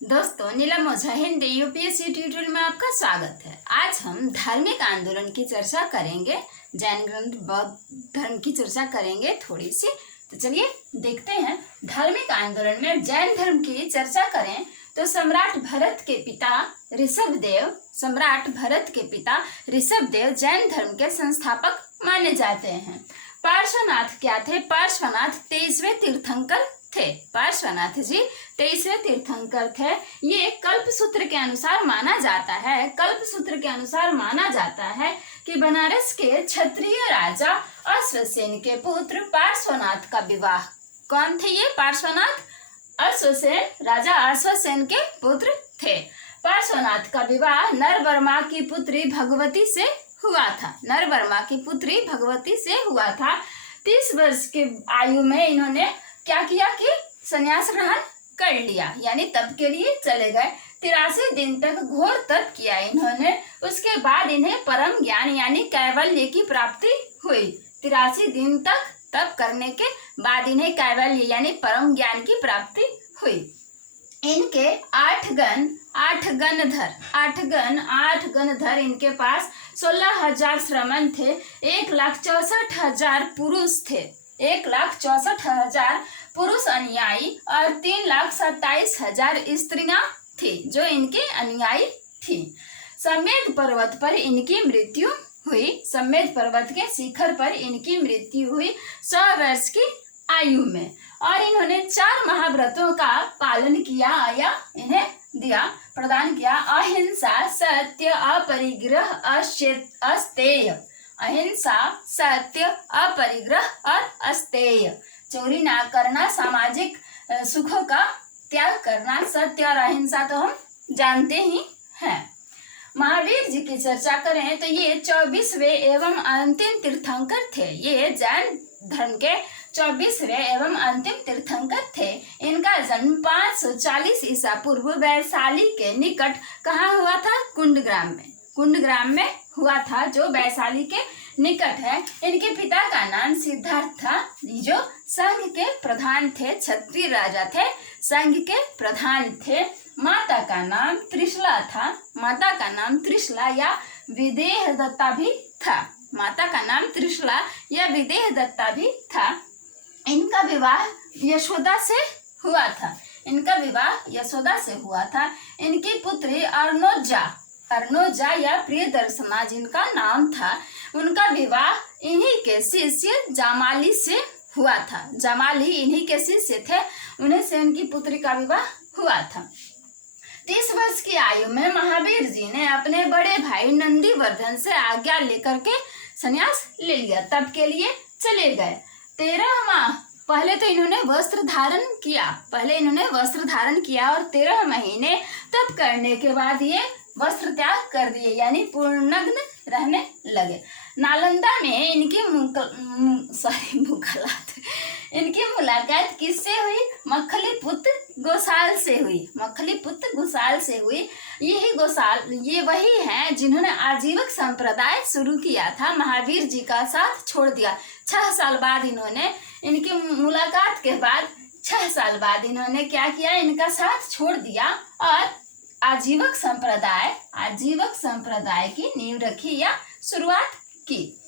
दोस्तों, नीलम ओझा Hindi UPSC tutorial में आपका स्वागत है। आज हम धार्मिक आंदोलन की चर्चा करेंगे। जैन ग्रंथ बौद्ध धर्म की चर्चा करेंगे थोड़ी सी। तो चलिए देखते हैं। धार्मिक आंदोलन में जैन धर्म की चर्चा करें तो सम्राट भरत के पिता ऋषभदेव जैन धर्म के संस्थापक माने जाते हैं। पार्श्वनाथ क्या थे? पार्श्वनाथ 23वें तीर्थंकर थे। पार्श्वनाथ जी 23वें तीर्थंकर थे। ये कल्पसूत्र के अनुसार माना जाता है कि बनारस के क्षत्रिय राजा अश्वसेन के पुत्र पार्श्वनाथ का विवाह, कौन थे ये? पार्श्वनाथ अश्वसेन, राजा अश्वसेन के पुत्र थे। पार्श्वनाथ का विवाह नरवर्मा की पुत्री भगवती से हुआ था। 30 वर्ष की आयु में इन्होंने क्या किया कि संन्यास ग्रहण कर लिया, यानी तप के लिए चले गए। 83 दिन तक घोर तप किया इन्होंने। उसके बाद इन्हें परम ज्ञान यानी कैवल्य की प्राप्ति हुई। 83 दिन तक तप करने के बाद इन्हें कैवल्य यानी परम ज्ञान की प्राप्ति हुई। इनके 8 गणधर इनके पास 16,000 श्रमण थे। 1,64,000 पुरुष थे। 1,64,000 पुरुष अनुयायी और 3,27,000 स्त्रियां थी जो इनके अनुयायी थी। समेत पर्वत पर इनकी मृत्यु हुई। समेत पर्वत के शिखर पर इनकी मृत्यु हुई 100 वर्ष की आयु में। और इन्होंने 4 महाव्रतों का पालन किया या इन्हें प्रदान किया। अहिंसा, सत्य, अपरिग्रह, अस्तेय। अहिंसा, सत्य, अपरिग्रह और अस्तेय। चोरी ना करना, सामाजिक सुखों का त्याग करना, सत्य और अहिंसा तो हम जानते ही हैं। महावीर जी की चर्चा करें तो ये 24वें एवं अंतिम तीर्थंकर थे। ये जैन धर्म के 24वें एवं अंतिम तीर्थंकर थे। इनका जन्म 540 ईसा पूर्व वैशाली के निकट कहाँ हुआ था? कुंडग्राम में हुआ था, जो वैशाली के निकट है। इनके पिता का नाम सिद्धार्थ था, जो संघ के प्रधान थे, क्षत्रिय राजा थे, संघ के प्रधान थे। माता का नाम त्रिशला या विदेह दत्ता भी था। इनका विवाह यशोदा से हुआ था। इनकी पुत्री अर्नोजा या प्रियदर्शना जिनका नाम था, उनका विवाह इन्हीं के शिष्य जामाली से हुआ था। जामाली इन्हीं के शिष्य थे, उन्हीं से उनकी पुत्री का विवाह हुआ था। 30 वर्ष की आयु में महावीर जी ने अपने बड़े भाई नंदीवर्धन से आज्ञा लेकर के संन्यास ले लिया, तप के लिए चले गए। 13 माह पहले तो इन्होंने वस्त्र धारण किया और 13 महीने तप करने के बाद ये वस्त्र त्याग कर दिए, यानी पूर्णनग्न रहने लगे। नालंदा में इनकी मुलाकात किससे हुई? मखलीपुत्र गोसाल से हुई। ये वही हैं जिन्होंने आजीवक संप्रदाय शुरू किया था। महावीर जी का साथ छोड़ दिया। 6 साल बाद इनकी मुलाकात के बाद 6 साल बाद इन्होंने क्या किया? इनका साथ छोड़ दिया और आजीवक संप्रदाय की नींव रखी या शुरुआत की।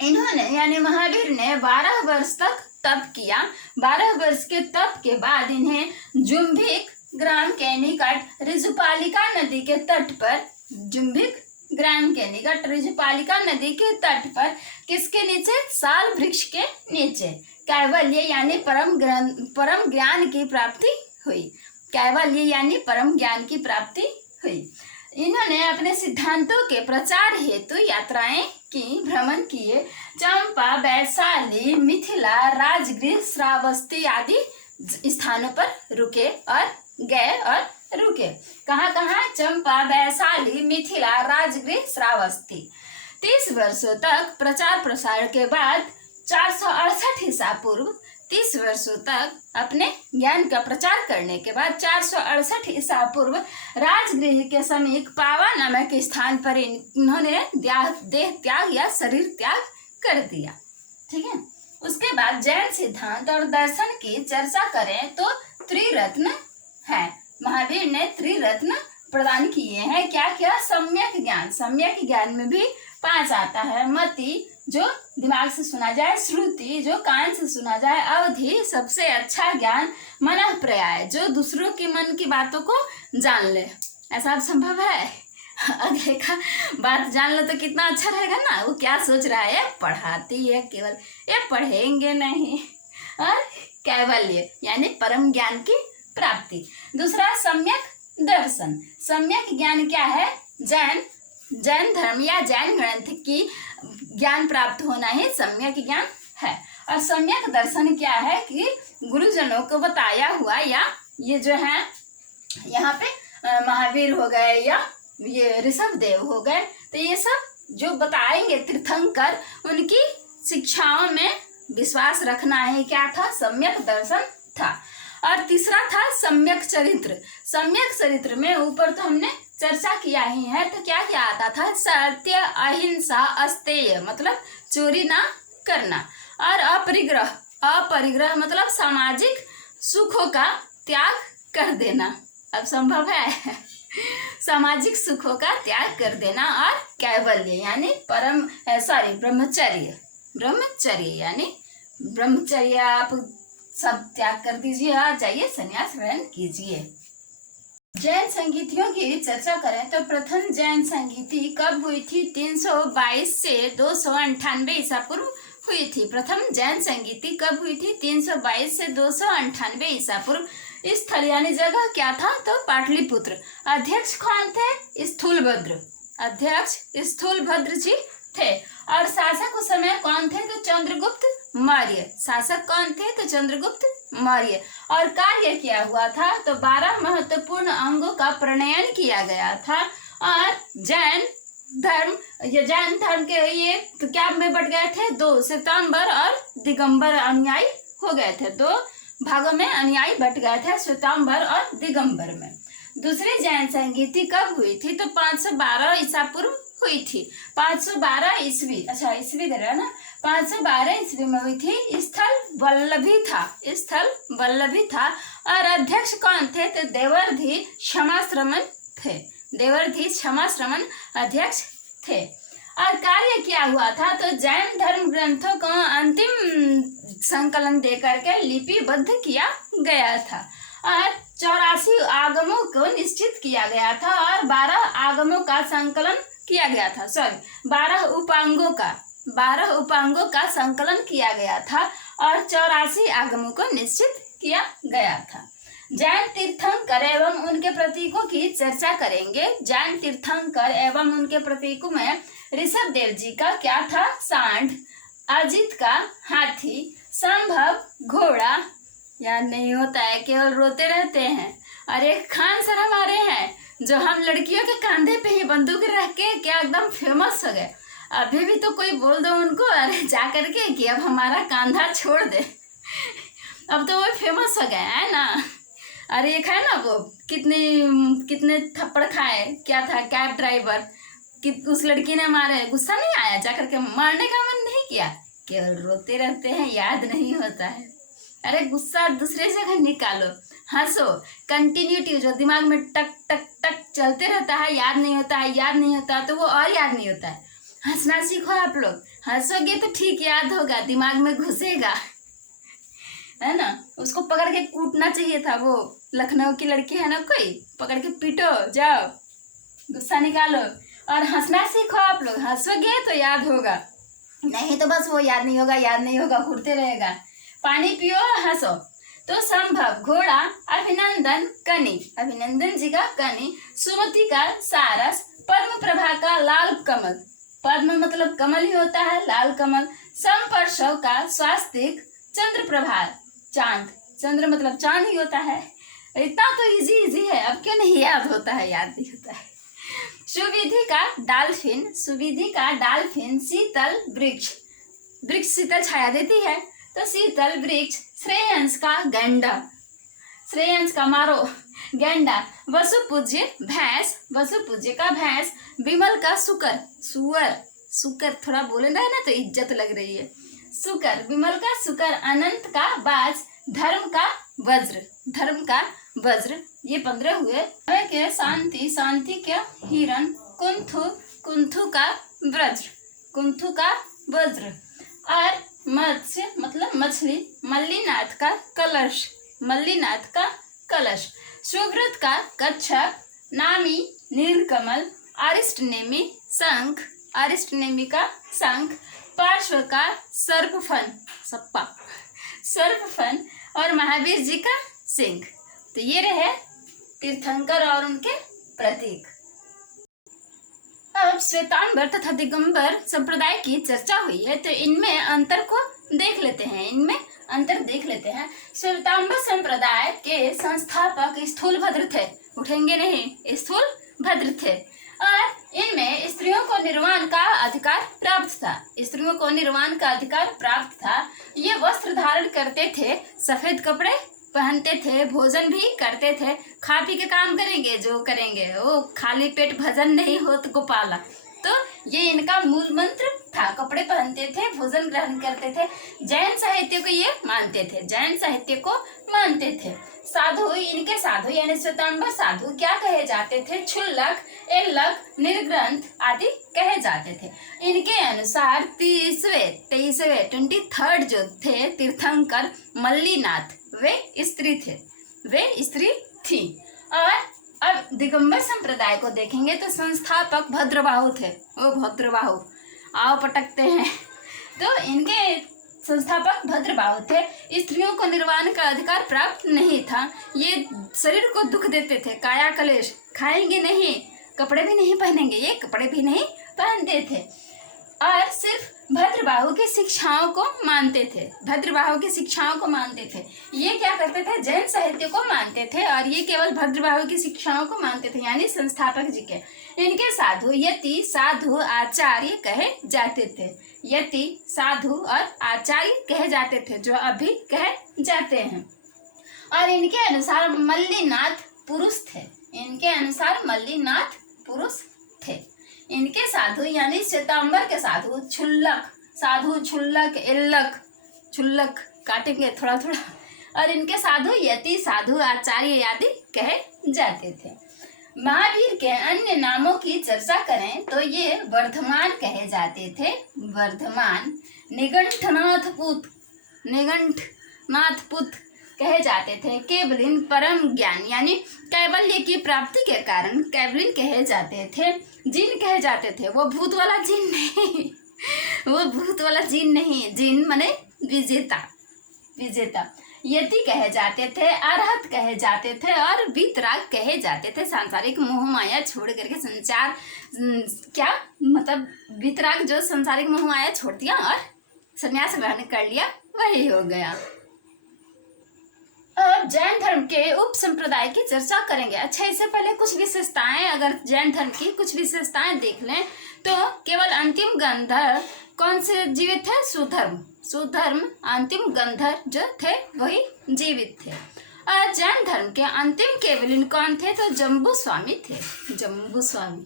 इन्होंने यानी महावीर ने 12 वर्ष तक तप किया। 12 वर्ष के तप के बाद इन्हें जुम्भिक ग्राम के निकट ऋजुपालिका नदी के तट पर किसके नीचे? साल वृक्ष के नीचे कैवल्य यानी परम ज्ञान की प्राप्ति हुई। इन्होंने अपने सिद्धांतों के प्रचार हेतु यात्राएं की, भ्रमण किए। चंपा, वैशाली, मिथिला, राजगृह, श्रावस्ती आदि स्थानों पर रुके। कहाँ? चंपा, वैशाली, मिथिला, राजगृह, श्रावस्ती। 30 वर्षों तक प्रचार प्रसार के बाद 468 ईसा पूर्व 30 वर्षों तक अपने ज्ञान का प्रचार करने के बाद 468 ईसा पूर्व राजगृह के समीप पावा नामक स्थान पर इन्होंने देह त्याग या शरीर त्याग कर दिया। ठीक है। उसके बाद जैन सिद्धांत और दर्शन की चर्चा करें तो त्रिरत्न है। महावीर ने त्रिरत्न प्रदान किए हैं। क्या क्या? सम्यक ज्ञान, सम्यक ज्ञान में भी 5 आता है। मति, जो दिमाग से सुना जाए, श्रुति, जो कान से सुना जाए, अवधि, सबसे अच्छा ज्ञान, मनः प्रयाय, जो दूसरों के मन की बातों को जान ले। ऐसा अब संभव है? अगले का बात जान लो तो कितना अच्छा रहेगा ना। वो क्या सोच रहा है? पढ़ाती है केवल, ये पढ़ेंगे नहीं। और कैवल्य यानी परम ज्ञान की प्राप्ति। दूसरा सम्यक दर्शन। सम्यक ज्ञान क्या है? जैन धर्म या जैन ग्रंथ की ज्ञान प्राप्त होना ही सम्यक ज्ञान है। और सम्यक दर्शन क्या है कि गुरुजनों को बताया हुआ, या ये जो है यहाँ पे महावीर हो गए या ये ऋषभ देव हो गए, तो ये सब जो बताएंगे तीर्थंकर, उनकी शिक्षाओं में विश्वास रखना है। क्या था? सम्यक दर्शन था। और तीसरा था सम्यक चरित्र। सम्यक चरित्र में ऊपर तो हमने चर्चा किया ही है, तो क्या क्या आता था? सत्य, अहिंसा, अस्तेय मतलब चोरी ना करना, और अपरिग्रह, अपरिग्रह मतलब सामाजिक सुखों का त्याग कर देना। अब संभव है? सामाजिक सुखों का त्याग कर देना। और कैवल्य यानी ब्रह्मचर्य, ब्रह्मचर्य यानी ब्रह्मचर्य आप सब त्याग कर दीजिए और जाइए संन्यास ग्रहण कीजिए। जैन संगीतियों की चर्चा करें तो प्रथम जैन संगीति कब हुई थी? 322 से 298 ईसा पूर्व हुई थी। प्रथम जैन संगीति कब हुई थी? 322 से 298 ईसा पूर्व। स्थल यानी जगह क्या था? तो पाटलिपुत्र। अध्यक्ष कौन थे? स्थूलभद्र, अध्यक्ष स्थूलभद्र जी थे। और शासक उस समय कौन थे? तो चंद्रगुप्त मौर्य। शासक कौन थे? तो चंद्रगुप्त मौर्य। और कार्य किया हुआ था तो 12 महत्वपूर्ण अंगों का प्रणयन किया गया था। और जैन धर्म के ये तो क्या में बट गए थे? 2 श्वेतांबर और दिगंबर अनुयायी हो गए थे। 2 भागों में अनुयायी बट गए थे, श्वेतांबर और दिगंबर में। दूसरी जैन संगीति कब हुई थी? तो 512 ईसा पूर्व हुई थी। 512 ईस्वी, अच्छा ईस्वी दे रहा है ना, 512 ईस्वी में हुई थी। स्थल वल्लभी था, स्थल वल्लभी था। और अध्यक्ष कौन थे? तो देवर्धि क्षमाश्रमण थे, देवर्धि क्षमाश्रमण अध्यक्ष थे। और कार्य क्या हुआ था? तो जैन धर्म ग्रंथों को अंतिम संकलन देकर के लिपिबद्ध किया गया था। और 84 आगमों को निश्चित किया गया था और 12 आगमों का संकलन किया गया था। 12 उपांगों का संकलन किया गया था और 84 आगमों को निश्चित किया गया था। जैन तीर्थंकर एवं उनके प्रतीकों की चर्चा करेंगे। जैन तीर्थंकर एवं उनके प्रतीकों में ऋषभ देव जी का क्या था? सांड, अजित का हाथी, संभव घोड़ा, याद नहीं होता है, केवल रोते रहते हैं। और एक खान सर हमारे हैं जो हम लड़कियों के कंधे पे ही बंदूक रख के क्या एकदम फेमस हो गए। अभी भी तो कोई बोल दो उनको, अरे जा करके कि अब हमारा कंधा छोड़ दे। अब तो वो फेमस हो गए है ना। अरे एक है ना वो कितने थप्पड़ खाए, क्या था, कैब ड्राइवर कि उस लड़की ने मारे, गुस्सा नहीं आया, जा करके मारने का मन नहीं किया, केवल रोते रहते हैं, याद नहीं होता है। अरे गुस्सा दूसरे जगह निकालो, हंसो। कंटिन्यूटी जो दिमाग में टक टक टक चलते रहता है, याद नहीं होता है, याद नहीं होता तो वो और याद नहीं होता है। हंसना सीखो आप लोग, हंसोगे तो ठीक याद होगा, दिमाग में घुसेगा, है ना। उसको पकड़ के कूटना चाहिए था, वो लखनऊ की लड़की है ना, कोई पकड़ के पीटो, जाओ गुस्सा निकालो और हंसना सीखो आप लोग। हंसोगे तो याद होगा, नहीं तो बस वो याद नहीं होगा, याद नहीं होगा, घूरते रहेगा। पानी पियो, हंसो। तो संभव घोड़ा, अभिनंदन कनी, अभिनंदन जी का कनी, सुमति का सारस, पद्म प्रभा का लाल कमल, पद्म मतलब कमल ही होता है, लाल कमल, संपर्शव का स्वास्तिक, चंद्र प्रभा चांद, चंद्र मतलब चांद ही होता है। इतना तो इजी है, अब क्यों नहीं याद होता है, याद नहीं होता है। सुविधि का डाल्फिन, सुविधि का डाल्फिन, शीतल वृक्ष, वृक्ष शीतल छाया देती है तो शीतल वृक्ष, श्रेयंस का गंडा, श्रेयंस का मारो गेंडा, वसुपूज्य भैंस, वसुपूज्य का भैंस, विमल का सुकर, सुअर, सुकर थोड़ा बोले ना तो इज्जत लग रही है, सुकर, विमल का सुकर, अनंत का बाज, धर्म का वज्र, धर्म का वज्र, ये 15 हुए। क्या शांति, शांति क्या हिरण, कुंथु, कुंथु का वज्र, कुंथु का वज्र। और मत्स्य मतलब मछली, मल्लीनाथ का कलश, मल्लीनाथ का कलश। सुब्रत का कच्छप, नामी नीलकमल, अरिष्टनेमी शंख, अरिष्टनेमी का शंख। पार्श्व का सर्पफन, सप्पा, सर्पफन। और महावीर जी का सिंह। तो ये रहे तीर्थंकर और उनके प्रतीक। अब श्वेतांबर तथा दिगंबर संप्रदाय की चर्चा हुई है, तो इनमें अंतर को देख लेते हैं, इनमें अंतर देख लेते हैं। श्वेतांबर संप्रदाय के संस्थापक स्थूलभद्र थे, उठेंगे नहीं, स्थूलभद्र थे। और इनमें स्त्रियों को निर्वाण का अधिकार प्राप्त था, स्त्रियों को निर्वाण का अधिकार प्राप्त था। ये वस्त्र धारण करते थे, सफेद कपड़े पहनते थे, भोजन भी करते थे। खा पी के काम करेंगे, जो करेंगे वो खाली पेट भजन नहीं होत गोपाला। तो ये इनका मूल मंत्र था। कपड़े पहनते थे, भोजन ग्रहण करते थे, जैन साहित्य को ये मानते थे, जैन साहित्य को मानते थे। साधु, इनके साधु यानी श्वेतांबर साधु क्या कहे जाते थे? क्षुल्लक, एल्लक, निर्ग्रंथ आदि कहे जाते थे। इनके अनुसार 23 जो थे तीर्थंकर मल्लीनाथ, वे स्त्री थे, वे स्त्री थी। और अब दिगंबर संप्रदाय को देखेंगे तो संस्थापक भद्रबाहु थे, वो भद्रबाहु आओ पटकते हैं। तो इनके संस्थापक भद्रबाहु थे। स्त्रियों को निर्वाण का अधिकार प्राप्त नहीं था, ये शरीर को दुख देते थे, काया कलेश, खाएंगे नहीं, कपड़े भी नहीं पहनेंगे, ये कपड़े भी नहीं पहनते थे। और सिर्फ भद्रबाहु की शिक्षाओं को मानते थे, भद्रबाहु की शिक्षाओं को मानते थे। ये क्या करते थे? जैन साहित्य को मानते थे और ये केवल भद्रबाहु की शिक्षाओं को मानते थे, यानी संस्थापक जी के। इनके साधु यति, साधु, आचार्य कहे जाते थे, यति, साधु और आचार्य कहे जाते थे, जो अभी कहे जाते हैं। और इनके अनुसार मल्लीनाथ पुरुष थे, इनके अनुसार मल्लीनाथ पुरुष थे। इनके साधु यानी श्वेतांबर के साधु क्षुल्लक, साधु क्षुल्लक, एल्लक, क्षुल्लक काटेंगे थोड़ा थोड़ा। और इनके साधु यति, साधु, आचार्य आदि कहे जाते थे। महावीर के अन्य नामों की चर्चा करें तो ये वर्धमान कहे जाते थे, वर्धमान, निगंठनाथ पुत, निगंठनाथ पुत कहे जाते थे। केवलिन परम ज्ञान यानी कैवल्य की प्राप्ति के कारण कैवलिन कहे जाते थे। जिन कहे जाते थे, वो भूत वाला जिन नहीं, वो भूत वाला जिन नहीं, जिन माने विजेता, विजेता। यति कहे जाते थे, अरहत कहे जाते थे और वीतराग कहे जाते थे। सांसारिक मोह माया छोड़ करके संसार क्या मतलब वीतराग जो संसारिक मोह माया छोड़ दिया और संन्यास ग्रहण कर लिया, वही हो गया। अब जैन धर्म के उप संप्रदाय की चर्चा करेंगे। अच्छा, इससे पहले कुछ विशेषताएं, अगर जैन धर्म की कुछ विशेषताएं देख लें तो केवल अंतिम गंधर्व कौन से जीवित थे? सुधर्म, सुधर्म अंतिम गंधर्व जो थे वही जीवित थे। और जैन धर्म के अंतिम केवलिन कौन थे? तो जम्बू स्वामी थे, जम्बू स्वामी,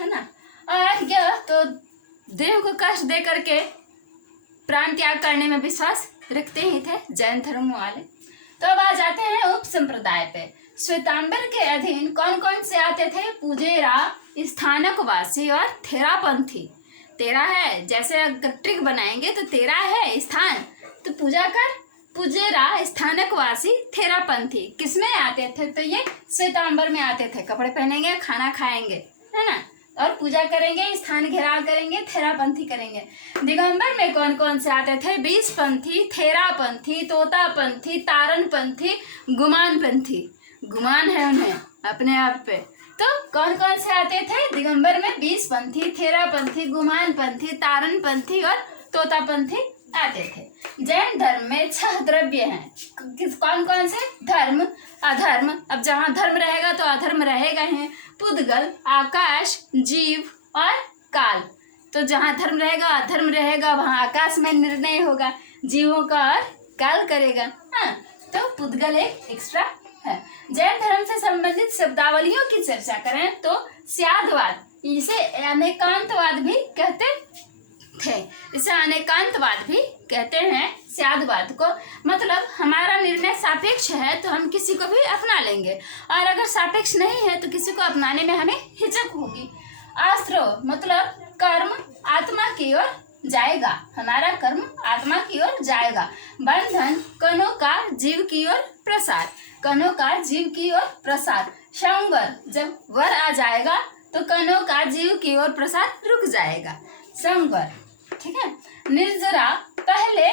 है ना। और यह तो देह को कष्ट दे करके प्राण त्याग करने में विश्वास रखते ही थे जैन धर्म वाले। तो अब आ जाते हैं उप संप्रदाय पे। श्वेतांबर के अधीन कौन कौन से आते थे? पुजेरा, स्थानकवासी और थेरापंथी। तेरा है, जैसे अगर ट्रिक बनाएंगे तो तेरा है स्थान, तो पूजा कर। पुजेरा, स्थानकवासी, थेरापंथी किसमें आते थे? तो ये श्वेतांबर में आते थे। कपड़े पहनेंगे, खाना खाएंगे, है ना, और पूजा करेंगे, स्थान घेराव करेंगे, थेरापंथी करेंगे। दिगंबर में कौन कौन से आते थे? बीसपंथी, थेरापंथी, तोतापंथी, तारनपंथी, गुमानपंथी। गुमान है उन्हें अपने आप पे। तो कौन कौन से आते थे दिगंबर में? बीसपंथी, थेरापंथी, गुमानपंथी, तारनपंथी और तोतापंथी आते थे। जैन धर्म में 6 द्रव्य हैं। कौन कौन से? धर्म, अधर्म, अब जहाँ धर्म रहेगा तो अधर्म रहेगा ही, पुद्गल, आकाश, जीव और काल। तो जहाँ धर्म रहेगा अधर्म रहेगा, वहाँ आकाश में निर्णय होगा, जीवों का और काल करेगा। हाँ, तो पुद्गल एक एक्स्ट्रा है। जैन धर्म से संबंधित शब्दावलियों की चर्चा करें तो स्यादवाद, इसे अनेकांतवाद भी कहते थे। इसे अनेकांतवाद भी कहते हैं, स्यादवाद को। मतलब हमारा निर्णय सापेक्ष है तो हम किसी को भी अपना लेंगे, और अगर सापेक्ष नहीं है तो किसी को अपनाने में हमें हिचक होगी। आश्रव मतलब कर्म आत्मा की ओर जाएगा, हमारा कर्म आत्मा की ओर जाएगा। बंधन कणों का जीव की ओर प्रसार, कणों का जीव की ओर प्रसार। संवर जब वर आ जाएगा तो कणों का जीव की ओर प्रसार रुक जाएगा, संवर। ठीक है। निर्जरा पहले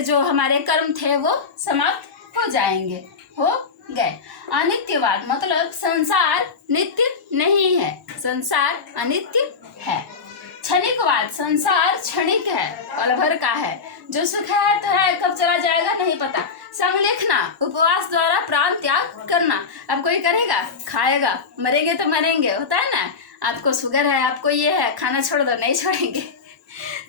जो हमारे कर्म थे वो समाप्त हो जाएंगे, हो गए। अनित्यवाद मतलब संसार नित्य नहीं है, संसार अनित्य है। क्षणिकवाद संसार क्षणिक है, पल भर का है। जो सुख है तो है, कब चला जाएगा नहीं पता। संलेखना उपवास द्वारा प्राण त्याग करना। अब कोई करेगा, खाएगा, मरेंगे तो मरेंगे, होता है ना। आपको शुगर है, आपको ये है, खाना छोड़ दो, नहीं छोड़ेंगे।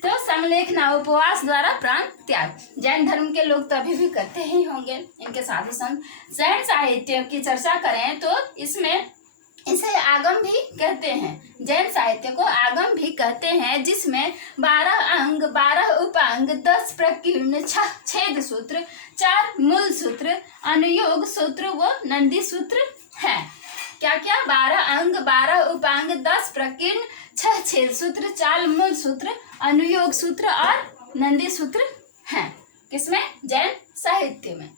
तो संलेखना उपवास द्वारा प्राण त्याग। जैन धर्म के लोग तो अभी भी करते ही होंगे, इनके साधु संत। जैन साहित्य की चर्चा करें तो इसे आगम भी कहते हैं। जैन साहित्य को आगम भी कहते हैं, जिसमें 12 अंग, 12 उपांग, 10 प्रकीर्ण, 6 छेद सूत्र, 4 मूल सूत्र, अनुयोग सूत्र व नंदी सूत्र हैं। क्या क्या? 12 अंग, 12 उपांग, 10 प्रकीर्ण, 6 छेद सूत्र, 4 मूल सूत्र, अनुयोग सूत्र और नंदी सूत्र हैं। किसमें? जैन साहित्य में।